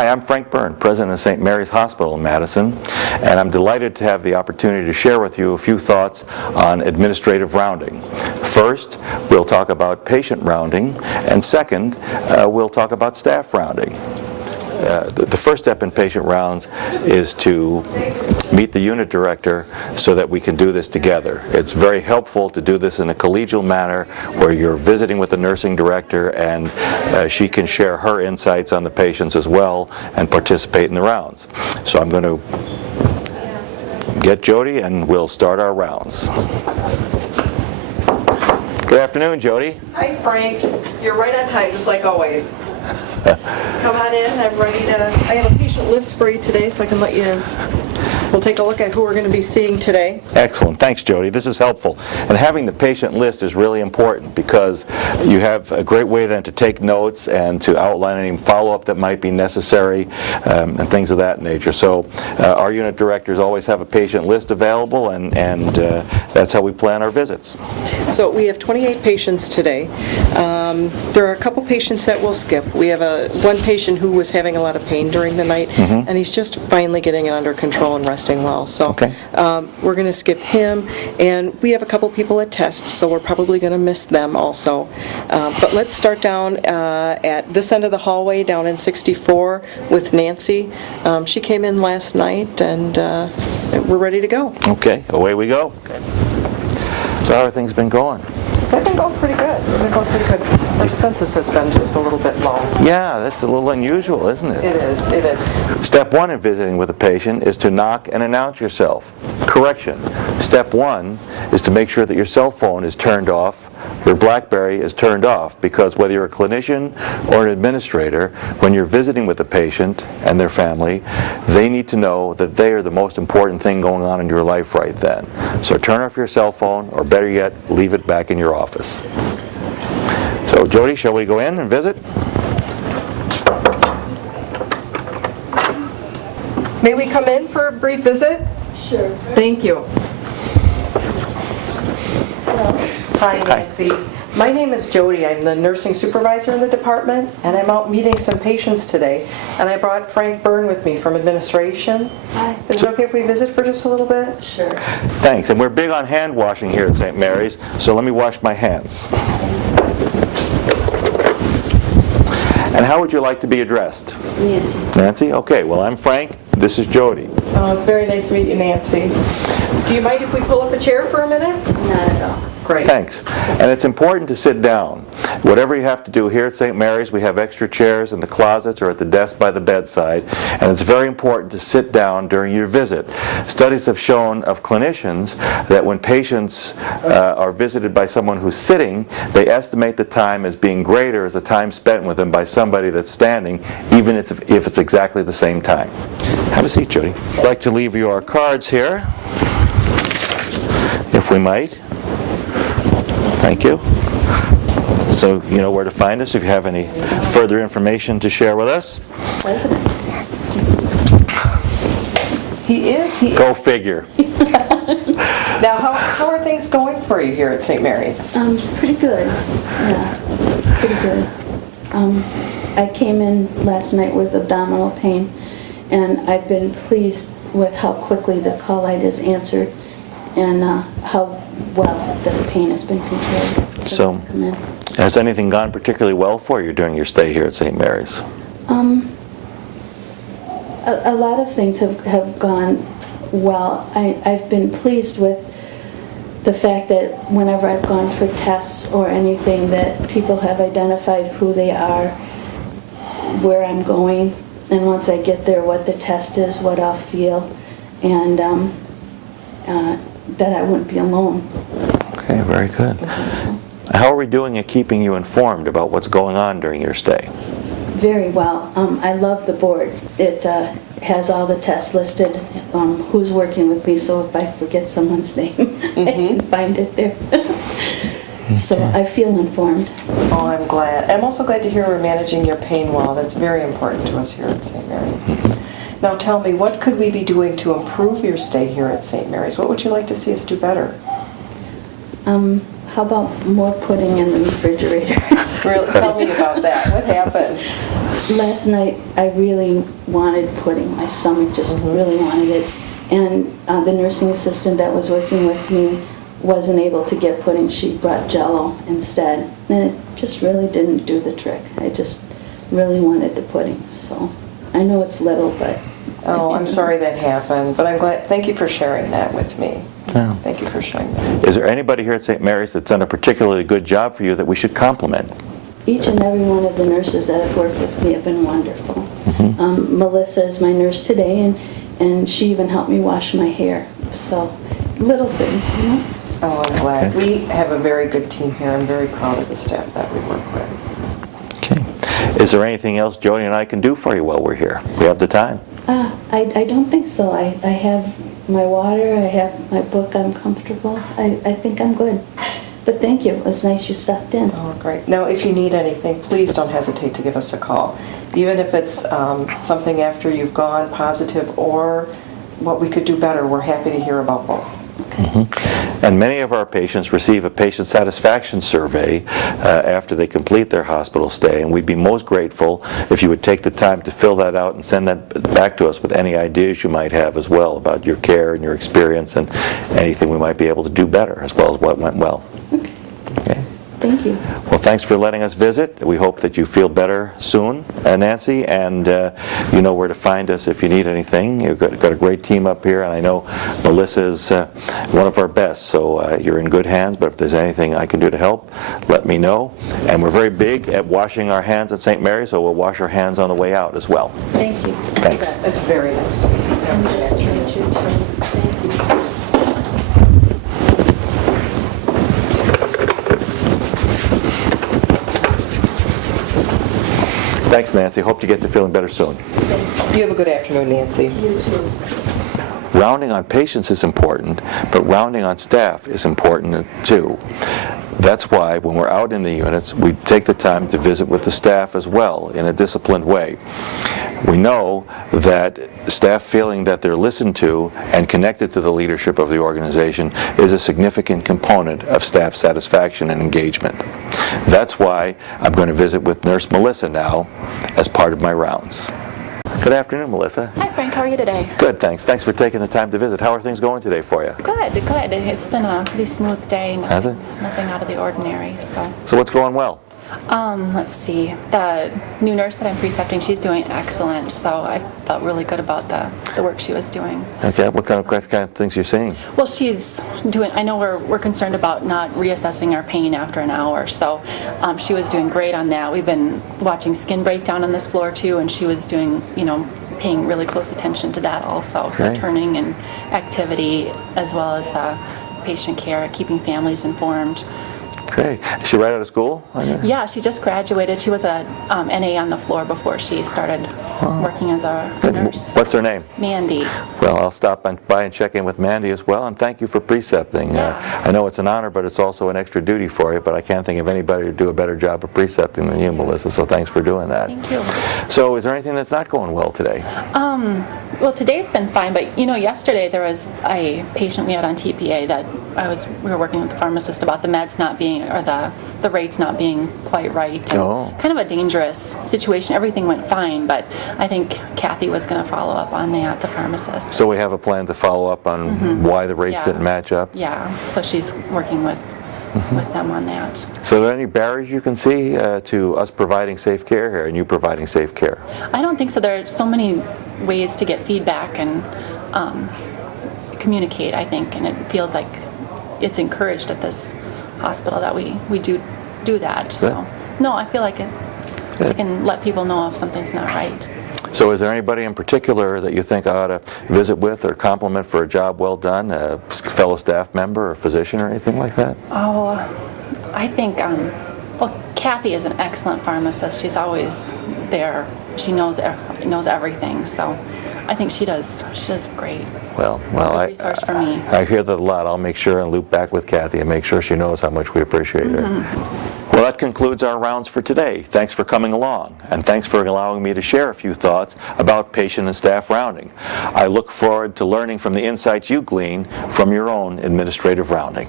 Hi, I'm Frank Byrne, President of St. Mary's Hospital in Madison, and I'm delighted to have the opportunity to share with you a few thoughts on administrative rounding. First, we'll talk about patient rounding, and second, we'll talk about staff rounding. The first step in patient rounds is to meet the unit director so that we can do this together. It's very helpful to do this in a collegial manner where you're visiting with the nursing director and she can share her insights on the patients as well and participate in the rounds. So I'm going to get Jody and we'll start our rounds. Good afternoon, Jody. Hi, Frank. You're right on time, just like always. Come on in. I'm ready to. I have a patient list for you today, so I can let you. We'll take a look at who we're going to be seeing today. Excellent. Thanks, Jody. This is helpful. And having the patient list is really important because you have a great way then to take notes and to outline any follow-up that might be necessary and things of that nature. So our unit directors always have a patient list available, and that's how we plan our visits. So we have 28 patients today. There are a couple patients that we'll skip. We have one patient who was having a lot of pain during the night, and he's just finally getting it under control and resting well. So okay. We're going to skip him, and we have a couple people at tests, so we're probably going to miss them also. But let's start down at this end of the hallway, down in 64 with Nancy. She came in last night, and we're ready to go. Okay, away we go. So how have things been going? They've been going pretty good. They've been going pretty good. Our census has been just a little bit low. Yeah, that's a little unusual, isn't it? It is, it is. Step one in visiting with a patient is to knock and announce yourself. Correction. Step one is to make sure that your cell phone is turned off, your BlackBerry is turned off, because whether you're a clinician or an administrator, when you're visiting with a patient and their family, they need to know that they are the most important thing going on in your life right then. So turn off your cell phone, or better yet, leave it back in your office. So Jody, shall we go in and visit? May we come in for a brief visit? Sure. Thank you. Hello. Hi, Nancy. My name is Jody. I'm the nursing supervisor in the department, and I'm out meeting some patients today. And I brought Frank Byrne with me from administration. Hi. Is it okay if we visit for just a little bit? Sure. Thanks. And we're big on hand washing here at St. Mary's, so let me wash my hands. And how would you like to be addressed? Nancy. Nancy? Okay, well, I'm Frank. This is Jody. Oh, it's very nice to meet you, Nancy. Do you mind if we pull up a chair for a minute? Not at all. Great. Thanks. And it's important to sit down. Whatever you have to do here at St. Mary's, we have extra chairs in the closets or at the desk by the bedside, and it's very important to sit down during your visit. Studies have shown of clinicians that when patients are visited by someone who's sitting, they estimate the time as being greater as the time spent with them by somebody that's standing, even if it's exactly the same time. Have a seat, Jody. I'd like to leave you our cards here, if we might. Thank you. So you know where to find us if you have any further information to share with us. President. He is. Go figure. Now, how are things going for you here at St. Mary's? Pretty good. Yeah, pretty good. I came in last night with abdominal pain, and I've been pleased with how quickly the call light is answered and how well the pain has been controlled. So, has anything gone particularly well for you during your stay here at St. Mary's? A lot of things have gone well. I've been pleased with the fact that whenever I've gone for tests or anything, that people have identified who they are, where I'm going, and once I get there, what the test is, what I'll feel, and that I wouldn't be alone. Okay, very good. How are we doing at keeping you informed about what's going on during your stay? Very well. I love the board. It has all the tests listed, who's working with me, so if I forget someone's name, I can find it there. So I feel informed. Oh, I'm glad. I'm also glad to hear we're managing your pain well. That's very important to us here at St. Mary's. Now tell me, what could we be doing to improve your stay here at St. Mary's? What would you like to see us do better? How about more pudding in the refrigerator? Really? Tell me about that. What happened? last night I really wanted pudding. My stomach just really wanted it. And the nursing assistant that was working with me wasn't able to get pudding. She brought Jell-O instead. And it just really didn't do the trick. I just really wanted the pudding. So I know it's little, but... Oh, I'm sorry that happened, but I'm glad, thank you for sharing that with me. Yeah. Thank you for sharing that. Is there anybody here at St. Mary's that's done a particularly good job for you that we should compliment? Each and every one of the nurses that have worked with me have been wonderful. Melissa is my nurse today, and she even helped me wash my hair. So, little things, you know? Oh, I'm glad. Okay. We have a very good team here. I'm very proud of the staff that we work with. Okay. Is there anything else Jody and I can do for you while we're here? We have the time. I don't think so. I have my water, I have my book, I'm comfortable. I think I'm good. But thank you. It was nice you stopped in. Oh, great. Now, if you need anything, please don't hesitate to give us a call. Even if it's something after you've gone positive or what we could do better, we're happy to hear about both. And many of our patients receive a patient satisfaction survey after they complete their hospital stay, and we'd be most grateful if you would take the time to fill that out and send that back to us with any ideas you might have as well about your care and your experience and anything we might be able to do better, as well as what went well. Okay. Thank you. Well, thanks for letting us visit. We hope that you feel better soon, Nancy, and you know where to find us if you need anything. You've got a great team up here, and I know Melissa's one of our best, so you're in good hands, but if there's anything I can do to help, let me know. And we're very big at washing our hands at St. Mary's, so we'll wash our hands on the way out as well. Thank you. Thanks. It's very nice to meet you. And nice to meet you too. Thank you. Thanks, Nancy. Hope you get to feeling better soon. You have a good afternoon, Nancy. You too. Rounding on patients is important, but rounding on staff is important too. That's why when we're out in the units, we take the time to visit with the staff as well in a disciplined way. We know that staff feeling that they're listened to and connected to the leadership of the organization is a significant component of staff satisfaction and engagement. That's why I'm going to visit with Nurse Melissa now as part of my rounds. Good afternoon, Melissa. Hi, Frank. How are you today? Good, thanks. Thanks for taking the time to visit. How are things going today for you? Good, good. It's been a pretty smooth day. Has it? Nothing out of the ordinary. So what's going well? let's see. The new nurse that I'm precepting, she's doing excellent. So I felt really good about the work she was doing. Okay, what kind of things you're seeing? Well, she's doing, I know we're concerned about not reassessing our pain after an hour. So she was doing great on that. We've been watching skin breakdown on this floor too, and she was doing, paying really close attention to that also. So Okay. turning and activity as well as the patient care, keeping families informed. Great. Is she right out of school? Yeah, she just graduated. She was a NA on the floor before she started working as a nurse. What's her name? Mandy. Well, I'll stop by and check in with Mandy as well, and thank you for precepting. Yeah. I know it's an honor, but it's also an extra duty for you, but I can't think of anybody to do a better job of precepting than you, Melissa, so thanks for doing that. Thank you. So is there anything that's not going well today? Well, today's been fine, but yesterday there was a patient we had on TPA that we were working with the pharmacist about the meds not being, or the rates not being quite right. And kind of a dangerous situation. Everything went fine, but I think Kathy was going to follow up on that, the pharmacist. So we have a plan to follow up on why the rates Yeah. didn't match up? Yeah, so she's working with them on that. So are there any barriers you can see to us providing safe care here and you providing safe care? I don't think so. There are so many ways to get feedback and communicate, I think, and it feels like it's encouraged at this hospital that we do that. So, no, I feel like I can let people know if something's not right. So is there anybody in particular that you think I ought to visit with or compliment for a job well done, a fellow staff member or physician or anything like that? Oh, I think, well, Kathy is an excellent pharmacist. She's always there. She knows everything. So I think she does great. Well, Good resource for me. I hear that a lot. I'll make sure and loop back with Kathy and make sure she knows how much we appreciate her. Well, that concludes our rounds for today. Thanks for coming along, and thanks for allowing me to share a few thoughts about patient and staff rounding. I look forward to learning from the insights you glean from your own administrative rounding.